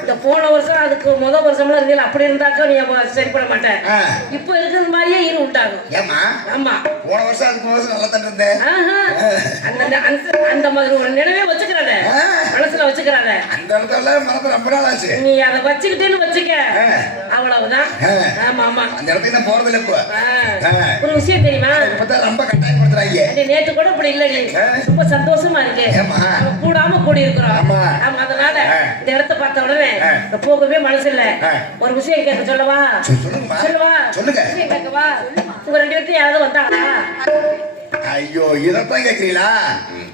இந்த போன வருஷம் அதுக்கு முத வருஷம்லாம் இருந்தீங்க அப்படி இருந்தாக்கா நீ சரி பண்ண மாட்டேன். இப்போ இருக்கிறது மாதிரியே இரு உண்டாகும் ஏம்மா? ஆமா. போன வருஷம் அதுக்கு வருஷம் நல்லா தான் இருந்தேன். அந்த அந்த அந்த மாதிரி ஒரு நினைவே வச்சுக்கிறாத. மனசுல வச்சுக்கிறாத அந்த இடத்துல மறந்து ரொம்ப நாள் ஆச்சு. நீ அதை வச்சுக்கிட்டேன்னு வச்சுக்க. அவ்வளவுதான். ஆமா ஆமா. அந்த இடத்துக்கு தான் போறது இல்லை இப்போ. ஒரு விஷயம் தெரியுமா? ரொம்ப கட்டாயப்படுத்துறாங்க அடி, நேத்து கூட இப்படி இல்ல நீ ஆ. ரொம்ப சந்தோஷமா இருக்கு. கூடாம கூடி இருக்கிறோம் ஆமா. அதனால. இந்த இடத்த பார்த்த உடனே போகவே மனசு இல்ல. ஒரு விஷயம் கேட்க சொல்லவா? சொல், சொல்லுங்கம்மா. சொல்லவா. சொல்லுங்க. விஷயம் கேட்கவா? உங்க ரெண்டு பேர்த்தையும் யாராவது வந்தாங்களா? ஐயோ இதைத்தான் கேக்குறீங்களா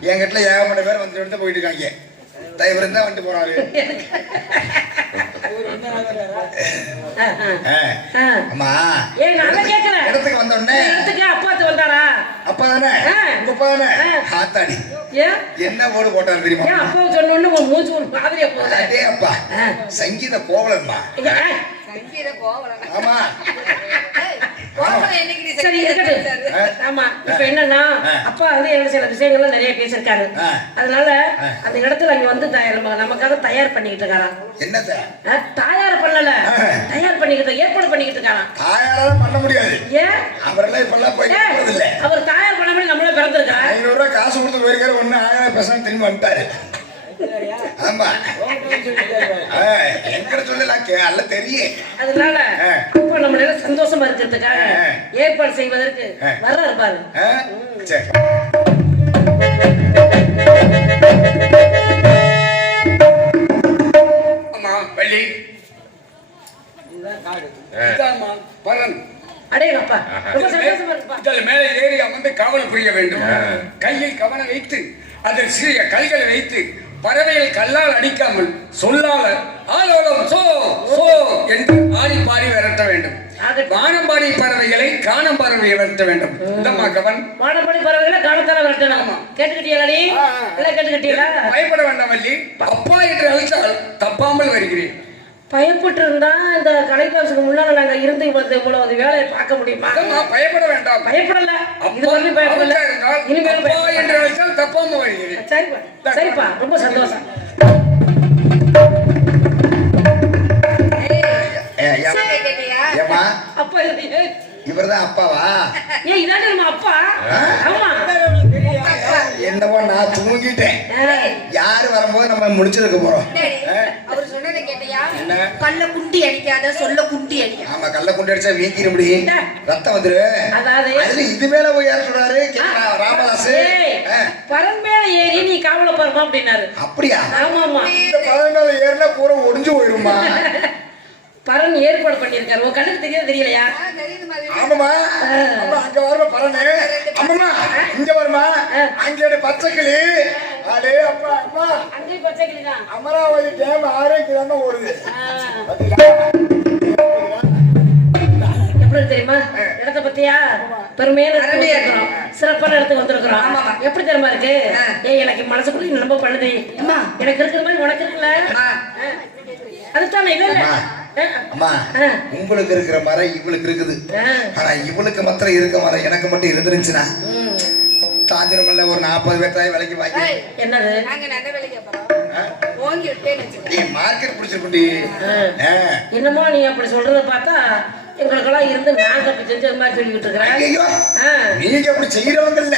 என் கிட்ட ஏகப்பட்ட பேர் வந்து எடுத்து போயிட்டு இருக்காங்க. தான் வந்துட்டு போறாரு. அம்மா ஏய், நான் அதான் கேட்கிறேன். இடத்துக்கு வந்த உடனே இந்த இடத்துக்கு அப்பாத்து வந்தாரா அப்பா தானே. உங்க அப்பா. ஆத்தாடி என்ன போடு போட்டாரு தெரியுமா ஏன் அப்பாவை சொன்னோன்னு உன் மூச்சு ஒரு மாதிரியா அப்பா ஆ. சங்கீத ஆ. சங்கீத கோவலன். ஆமா ஏய், கோவலன் என்னைக்கு நீ சரி இருக்கட்டும்? ஆமா. இப்ப என்னன்னா. அப்பா வந்து எனக்கு சில விஷயங்கள்லாம் நிறைய பேசியிருக்காரு. அதனால. அந்த இடத்துல அங்க வந்து நமக்காக தயார் பண்ணிக்கிட்டு இருக்காராம். என்னத்த ஆ, தயார் பண்ணல. தயார் பண்ணிக்கிட்டு ஏற்பாடு பண்ணிக்கிட்டு இருக்காராம். தாயாரால பண்ண முடியாது. ஏன் அவரெல்லாம் இப்பெல்லாம் போய் இல்ல அவர் தயார் பண்ணாம நம்மள பிறந்திருக்கா? ஐநூறு ரூபாய் காசு கொடுத்து போயிருக்காரு ஒண்ணு ஆயிரம் பசங்க திரும்பி வந்துட்டாரு. ஆமா. என்கிட்ட அல்ல தெரியும் அதனால நம்ம எல்லாம் சந்தோஷமா இருக்கிறதுக்காக. ஏற்பாடு செய்வதற்கு. வர்றாரு பாரு பலன். அடேங்கப்பா ரொம்ப சந்தோஷமா இருக்குப்பா இதில் மேலே ஏறி அமர்ந்து காவல் புரிய வேண்டும். கையில் கவனம் வைத்து அதில் சிறிய கல்களை வைத்து பறவைகள் கல்லால் அடிக்காமல் சொல்லால ஆலோலம் சோ சோ என்று ஆடி பாடி விரட்ட வேண்டும். வானம்பாடி பறவைகளை காணம் பறவை விரட்ட வேண்டும். இந்தம்மா கவன் வானப்படி பறவைகளை காணத்தால விரட்டணும். கேட்டுக்கிட்டீங்களா நீ கேட்டுக்கிட்டீங்களா? பயப்பட வேண்டாம் வள்ளி அப்பா என்று அழைத்தால் தப்பாமல் வருகிறேன். பயப்பட்டு இருந்தா இந்த கலைக்காசுக்கு முன்னால நாங்க இருந்து இவ்வளவு இவ்வளவு வேலையை பார்க்க முடியுமா? பயப்பட வேண்டாம். பயப்படல. இது வரையும் பயப்படல. இனிமேல் என்று தப்பாம சரிப்பா. சரிப்பா. ரொம்ப சந்தோஷம். அப்பா இவர்தான் அப்பாவா? ஏன் இதானே நம்ம அப்பா? ஆமா. என்னவோ நான் தூங்கிட்டேன். யாரு வரும்போது நம்ம முடிச்சிருக்க போறோம்? அவரு சொன்னதை கேட்டியா? என்ன? கல்ல குண்டி அடிக்காத சொல்ல குண்டி அடிக்காத ஆமா கல்ல கொண்டு அடிச்சா வீங்கிட முடியும் ரத்தம் வந்துரு. அதுல இது மேல போய் யார் சொல்றாரு ராமதாஸ் ஆ, பரம்பேல ஏறி நீ காவல அப்படின்னாரு. அப்படியா? ஆமா ஆமா. இந்த பதினொன்றாவது ஏறினா பூரா ஒடிஞ்சு போயிருமா? பரன் ஏற்பாடு பண்ணிருக்காரு உன் கண்ணுக்கு தெரியாது தெரியலையா. ஆமாமா அம்மா அங்க வருமா பரணு அம்மா இங்க வருமா அங்க பச்சை கிளி அடே அப்பா அம்மா. அங்கேயும் பச்சை கிளிதான் அமராவதி டேம் ஆரோக்கியம் ஓடுது? எப்படி இருக்கு தெரியுமா? இடத்த பத்தியா? பெருமையான வந்திருக்கிறோம். சிறப்பான இடத்துக்கு வந்திருக்கிறோம். ஆமாமா. எப்படி தெரியுமா இருக்கு? ஆ. ஏய் எனக்கு மனசுக்குள்ள நீ ரொம்ப பண்ணுது. அம்மா. எனக்கு இருக்கிற மாதிரி உனக்கு இருக்குல்ல. அதுதானே இல்ல இல்ல அம்மா. உங்களுக்கு இருக்கிற மரம் இவளுக்கு இருக்குது. ஆனா இவளுக்கு மாத்திரம் இருக்க மரம் எனக்கு மட்டும் இருந்துருந்துச்சுன்னா ம். சாயந்தரமல்ல ஒரு நாற்பது பேர்த்தாய் விலைக்கு வாங்கி என்னது. நீ மார்க்கெட் பிடிச்சிருக்குண்டி ஆ. என்னமோ நீ அப்படி சொல்றத பார்த்தா எங்களுக்கெல்லாம் இருந்து நாங்க அப்படி செஞ்சது மாதிரி சொல்லிக்கிட்டு இருக்கிறேன். நீங்க அப்படி செய்யறவங்க இல்ல.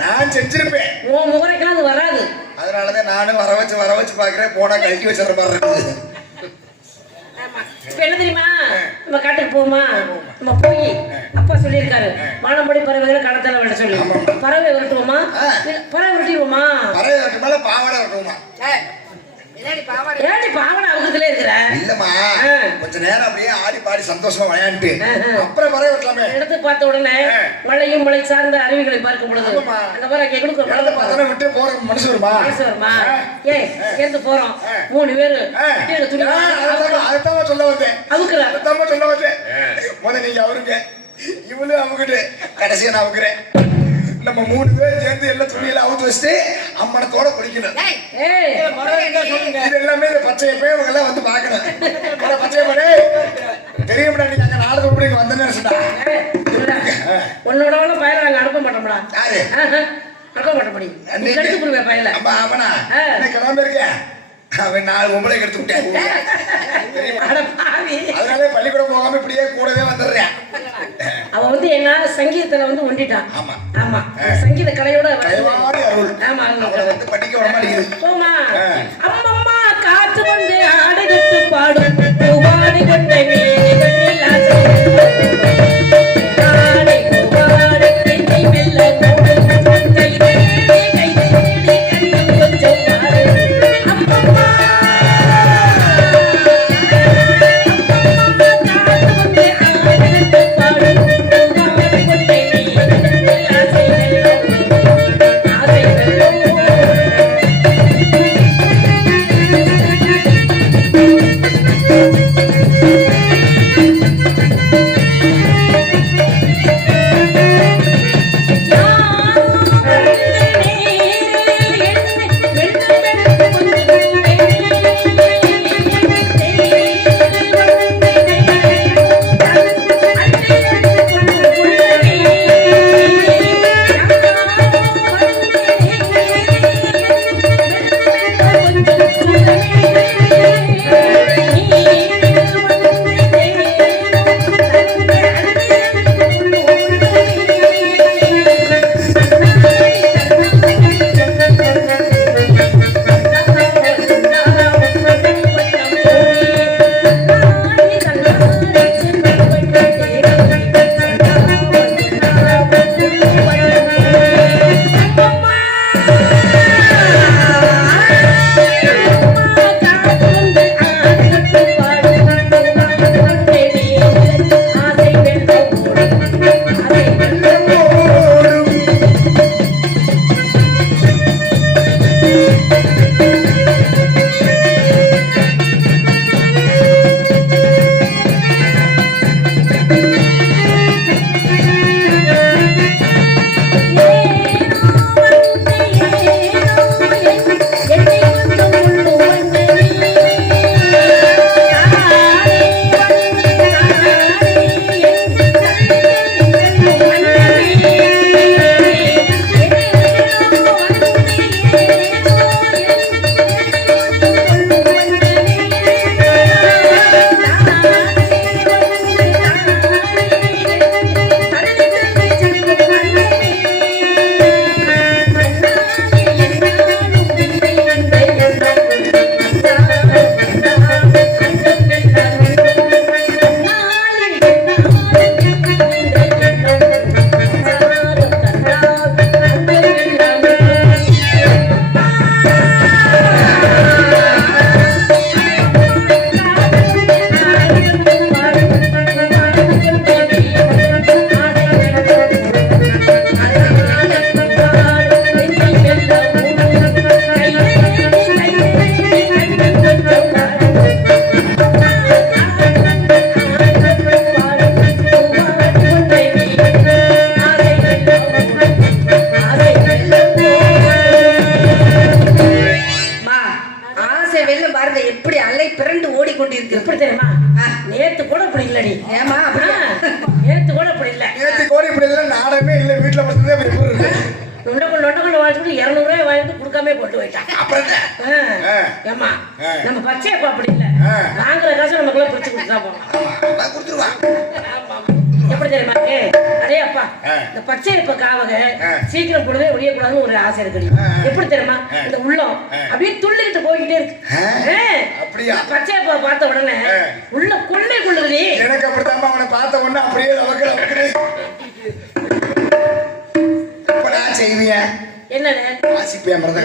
நான் செஞ்சிருப்பேன் உன் முகரைக்கெல்லாம் அது வராது அதனாலதான் நானும் வர வச்சு வர வச்சு பாக்குறேன் போனா இருக்குது ஆமா. இப்ப என்ன தெரியுமா? நம்ம காட்டுக்கு போமா நம்ம போய் அப்பா சொல்லியிருக்காரு வானம்படி பறவைகளை கடத்தல விட சொல்லி. பறவை விரட்டுவோமா? பறவை விரட்டிடுவோமா? பறவை வெட்டு மேல பாவாடை வெட்டுமா ஏன்டி பாவனை அவகத்துல இருக்கிற? இல்லம்மா. கொஞ்ச நேரம் அப்படியே ஆடி பாடி சந்தோஷமா விளையாண்டு. அப்புறம் இடத்தை பார்த்த உடனே. மழையும் மழை சார்ந்த அருவிகளை பார்க்கும் பொழுது. அந்த மாதிரி இடத்த மழை பார்த்தா விட்டு போற மனசு வருமா? மனசு வருமா. ஏய் சேர்ந்து போறோம். மூணு பேரு துணி அதைத்தான் சொல்ல வந்தேன். அவுக்குற அதைத்தான் சொல்ல வந்தேன். முதல்ல நீங்க அவருங்க இவளும் அவுக்கிட்டு கடைசியா நான் அவுக்குறேன் நம்ம மூணு பேர் சேர்ந்து எல்லா துணியெல்லாம் அவுத்து வச்சுட்டு அம்மனத்தோட குளிக்கணும். ஏய், ஏய் இது எல்லாமே இந்த பச்சைய போய் இவங்க எல்லாம் வந்து பார்க்கணும். அட பச்சைய போடே. தெரியும்டா நீங்க அங்க எப்படி இங்க வந்தேன்னு சொன்னா இல்ல. உன்னோட நாங்க அனுப்ப மாட்டோம்டா. யாரு. அனுப்ப மாட்டோம் நீ கட்டு புடுவே பயல. அவன் நாலு பொம்பளை எடுத்து விட்டேன். அதனால பள்ளிக்கூடம் போகாம இப்படியே கூடவே வந்துடுறேன். அவன் வந்து என்ன சங்கீதத்துல வந்து ஒண்டிட்டான். ஆமா. ஆமா. சங்கீத கலையோட ஆமா படிக்க விட மாட்டேங்குது. போமா அம்மம்மா காத்து வந்து ஆடிட்டு பாடும். பூவாடி கொண்டே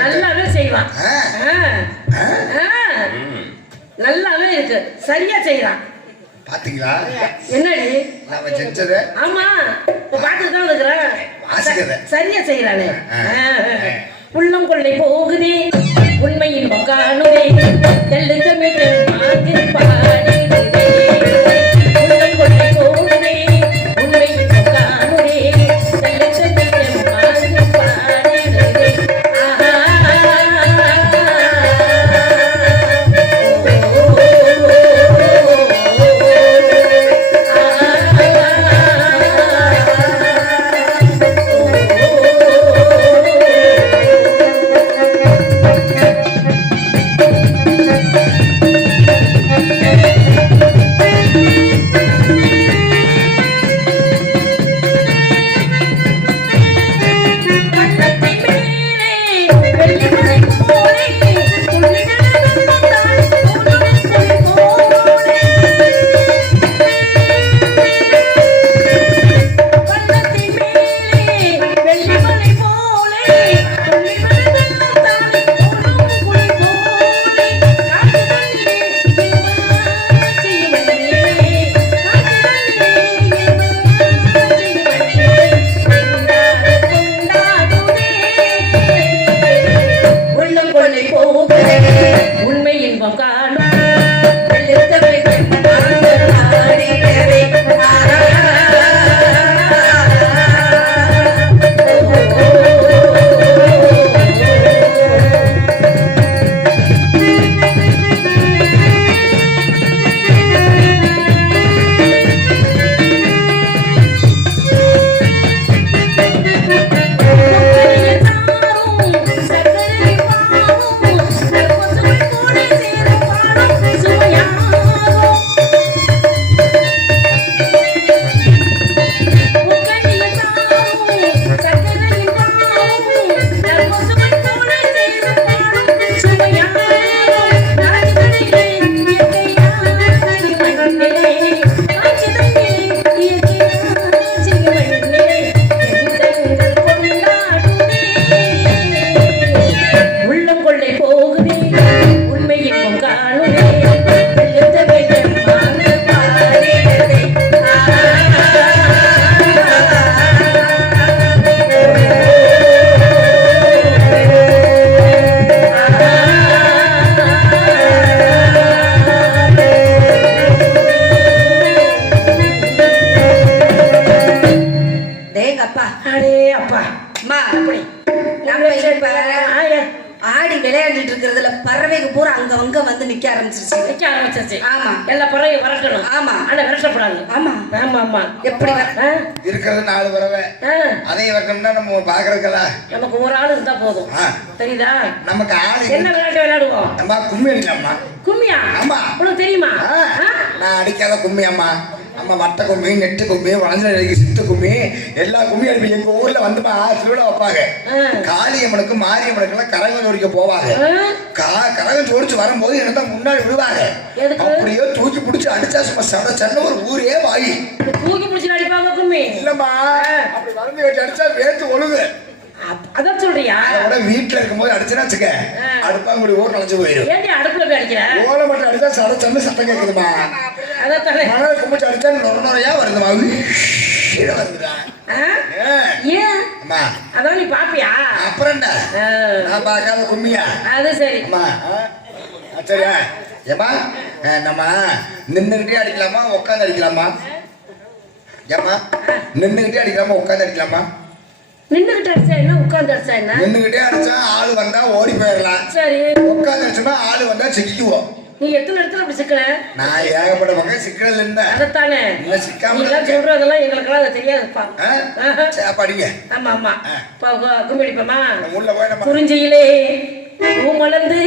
நல்லாவே செய்வான். நல்லாவே இருக்கு. சரியா செய்யறான் பாத்தீங்களா? என்னடி? ஆமா. இப்ப பாத்துட்டு தான் சரியா செய்யறானே உள்ளம் கொள்ளை போகுதே. உண்மையின் மக்கானுதே. தெல்லு பாடி அப்பா. அடே அப்பா. அம்மா அப்படி. நம்ம ஆடி விளையாண்டுட்டு இருக்கிறதுல பறவைக்கு பூரா அங்க அங்க வந்து நிக்க ஆரம்பிச்சிருச்சு. நிக்க ஆரம்பிச்சிருச்சு. ஆமா. எல்லா பறவை வரட்டணும். ஆமா. ஆனா விரட்டப்படாது. ஆமா. ஆமா ஆமா. எப்படி இருக்கிறது நாலு பறவை. அதே வரணும்னா நம்ம பாக்குறதுக்கல நமக்கு ஒரு ஆள் இருந்தா போதும். தெரியுதா? நமக்கு ஆடு என்ன விளையாட்டு விளையாடுவோம்? நம்ம கும்மி அடிக்கலாமா கும்மியா? ஆமா. உனக்கு தெரியுமா? நான் அடிக்காத கும்மியாம்மா அம்மா வட்ட கும்மி நெட்டு கும்மி வளஞ்ச சித்து கும்மி எல்லா கும்மி அடிப்பேன் எங்க ஊர்ல வந்துமா திருவிழா வைப்பாங்க. காளியம்மனுக்கு மாரியம்மனுக்கு எல்லாம் கரகம் ஜோடிக்க போவாங்க? கா கரகம் ஜோடிச்சு வரும்போது என்ன முன்னாடி விடுவாங்க? அப்படியே தூக்கி பிடிச்சி அடிச்சா சும்மா சட சட ஒரு ஊரே வாயி. தூக்கி பிடிச்சி அடிப்பாங்க கும்மி. இல்லம்மா அப்படி வளர்ந்து வச்சு அடிச்சா வேர்த்து ஒழுகு. அதான் சொல்றியா? அதோட வீட்டுல இருக்கும்போது அடிச்சுன்னா வச்சுக்க அடுப்பாங்குடி ஊர் கலைஞ்சு போயிடும். அடுப்புல போய் அடிக்கிற? ஓலை மட்டும் அடிச்சா சட சன்னு சத்தம் கேக்குதுமா மணல் கும்பிட்டு அடிச்சா நொர நொறையா வருதுமா கீழே வருதுடா ஏன்? அதான் நீ பாப்பியா? அப்புறம்டா. நான் பார்க்காத கும்மியா? அது சரி. அம்மா சரியா? ஏம்மா ஆ, நம்ம நின்றுக்கிட்டே அடிக்கலாமா உட்காந்து அடிக்கலாமா? ஏம்மா நின்றுக்கிட்டே அடிக்கலாமா உட்காந்து அடிக்கலாமா? நின்னுகிட்டு அடிச்சா என்ன உட்கார்ந்து அடிச்சா என்ன? நின்றுக்கிட்டே அடிச்சா ஆள் வந்தா ஓடி போயிடலாம். சரி. உட்காந்து அடிச்சோம்னா ஆள் வந்தா சிக்கிக்குவோம். நீ எத்தனை இடத்துல அப்படி சிக்கன நான் ஏகப்பட்ட பக்கம் சிக்கல் இருந்தேன் அதைத்தானே? இல்ல, சிக்காம நீ எல்லாம் சொல்றதெல்லாம் எங்களுக்கெல்லாம் அது தெரியாதுப்பா ஆ? ஆஹா. சரி, படிங்க ஆமா ஆமா. ஆ. இப்போ கு- கும்மி அடிப்போமா நம்ம உள்ள போய் நம்ம குறிஞ்சியிலே பூ மலர்ந்து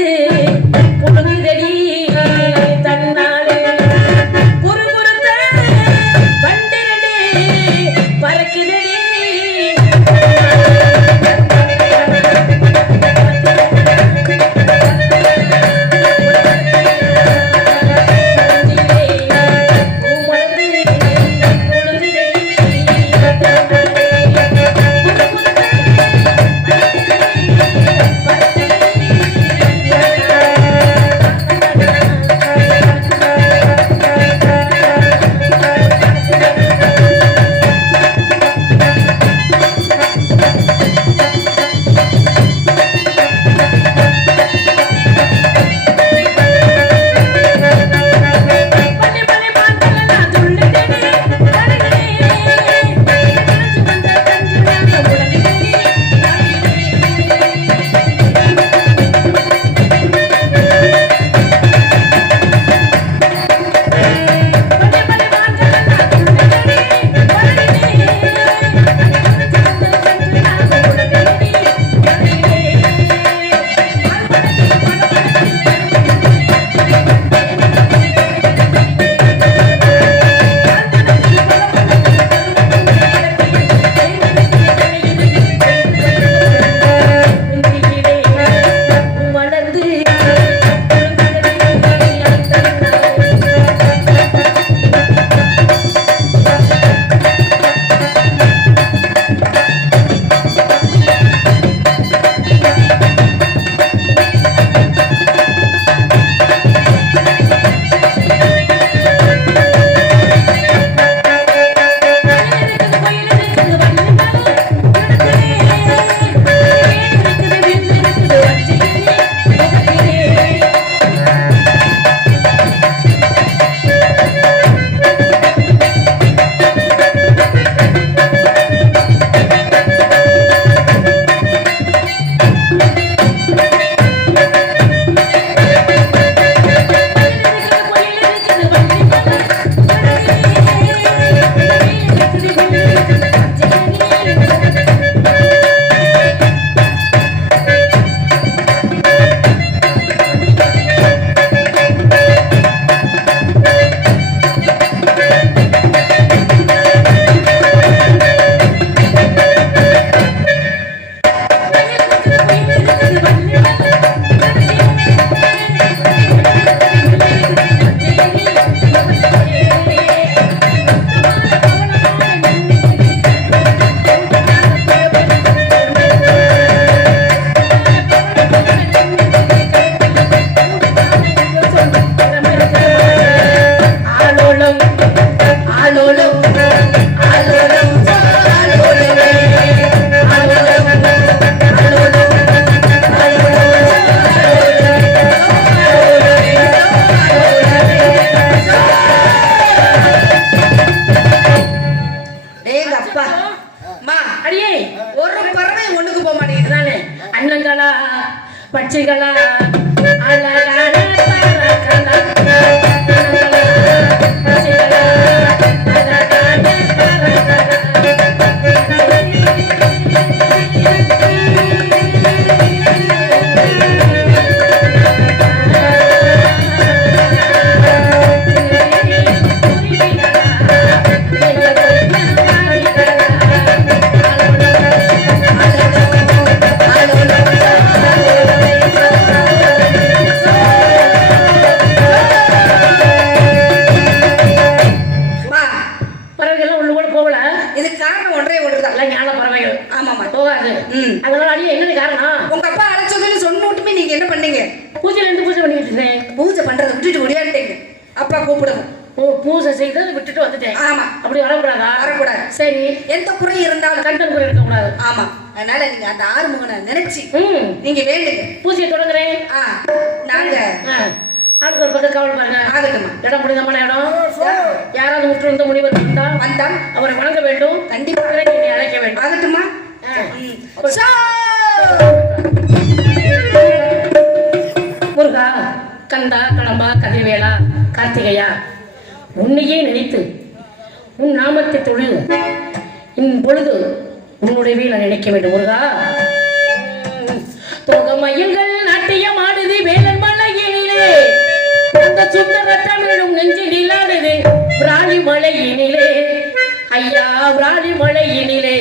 ஆறுமுகனை நினைச்சு ம். நீங்க வேண்டுங்க பூஜையை தொடங்குறேன். ஆ நாங்க. ஆளுக்கு ஒரு பக்கம் கவலை பாருங்க. ஆகட்டுமா இடம் புனிதமான இடம். யாராவது முற்றிருந்த முனிவர் இருந்தா வந்தா அவரை வணங்க வேண்டும். கண்டிப்பா. பிறகு என்னை அழைக்க வேண்டும். ஆகட்டுமா! முருகா கந்தா கடம்பா கதிர்வேலா கார்த்திகையா உன்னையே நினைத்து உன் நாமத்தை தொழில் இன் பொழுது உன்னுடைய நான் நினைக்க வேண்டும் முருகா. தொகமயில்கள் நாட்டியம் ஆடுது வேலன் மலையினிலே அந்த சுந்தர தமிழும் நெஞ்சில் ஆடுது விராலி மலையினிலே ஐயா பிராணி மலையினிலே